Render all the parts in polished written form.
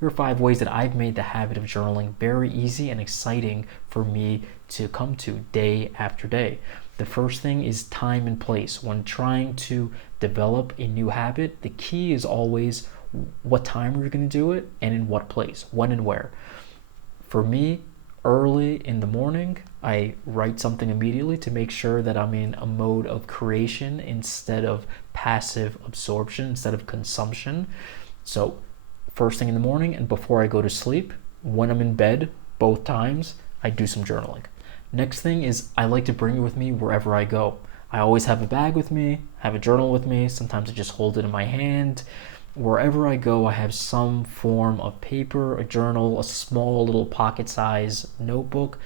Here are 5 ways that I've made the habit of journaling very easy and exciting for me to come to day after day. The first thing is time and place. When trying to develop a new habit, the key is always what time you're going to do it and in what place, when and where. For me, early in the morning, I write something immediately to make sure that I'm in a mode of creation instead of passive absorption, instead of consumption. So, first thing in the morning and before I go to sleep, when I'm in bed, both times, I do some journaling. Next thing is I like to bring it with me wherever I go. I always have a bag with me, have a journal with me. Sometimes I just hold it in my hand. Wherever I go, I have some form of paper, a journal, a small little pocket size notebook.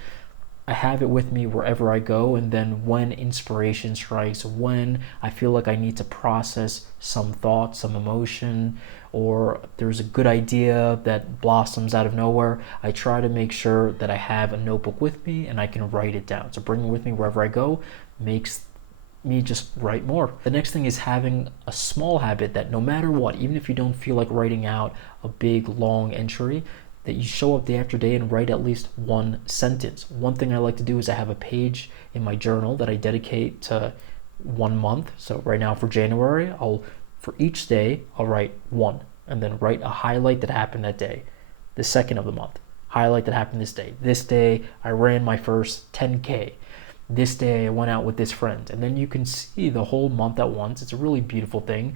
I have it with me wherever I go, and then when inspiration strikes, when I feel like I need to process some thought, some emotion, or there's a good idea that blossoms out of nowhere, I try to make sure that I have a notebook with me and I can write it down. So bringing it with me wherever I go makes me just write more. The next thing is having a small habit that no matter what, even if you don't feel like writing out a big long entry, that you show up day after day and write at least one sentence. One thing I like to do is I have a page in my journal that I dedicate to 1 month. So right now for January, for each day, I'll write one and then write a highlight that happened that day. The second of the month, highlight that happened this day. This day, I ran my first 10K. This day I went out with this friend, and then you can see the whole month at once. It's a really beautiful thing.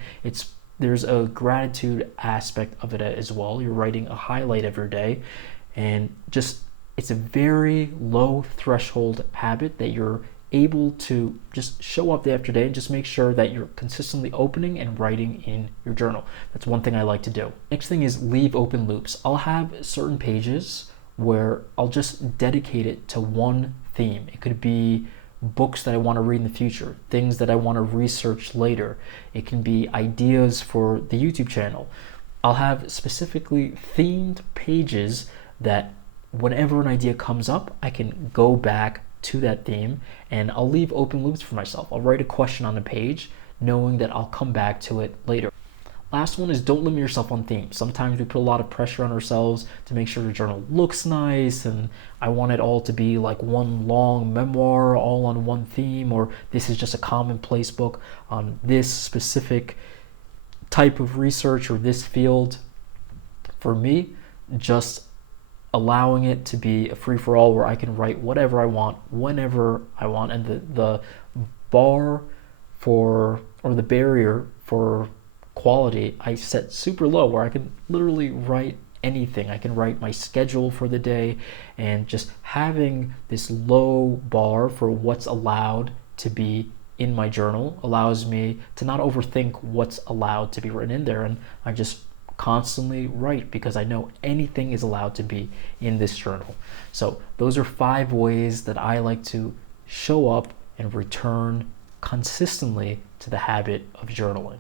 There's a gratitude aspect of it as well. You're writing a highlight of your day, and just it's a very low threshold habit that you're able to just show up day after day and just make sure that you're consistently opening and writing in your journal. That's one thing I like to do. Next thing is leave open loops. I'll have certain pages where I'll just dedicate it to one theme. It could be books that I want to read in the future, things that I want to research later. It can be ideas for the YouTube channel. I'll have specifically themed pages that whenever an idea comes up, I can go back to that theme, and I'll leave open loops for myself. I'll write a question on the page knowing that I'll come back to it later. Last one is don't limit yourself on themes. Sometimes we put a lot of pressure on ourselves to make sure the journal looks nice, and I want it all to be like one long memoir all on one theme, or this is just a commonplace book on this specific type of research or this field. For me, just allowing it to be a free-for-all where I can write whatever I want, whenever I want, and the bar for, or the barrier for quality I set super low, where I can literally write anything. I can write my schedule for the day, and just having this low bar for what's allowed to be in my journal allows me to not overthink what's allowed to be written in there, and I just constantly write because I know anything is allowed to be in this journal. So those are 5 ways that I like to show up and return consistently to the habit of journaling.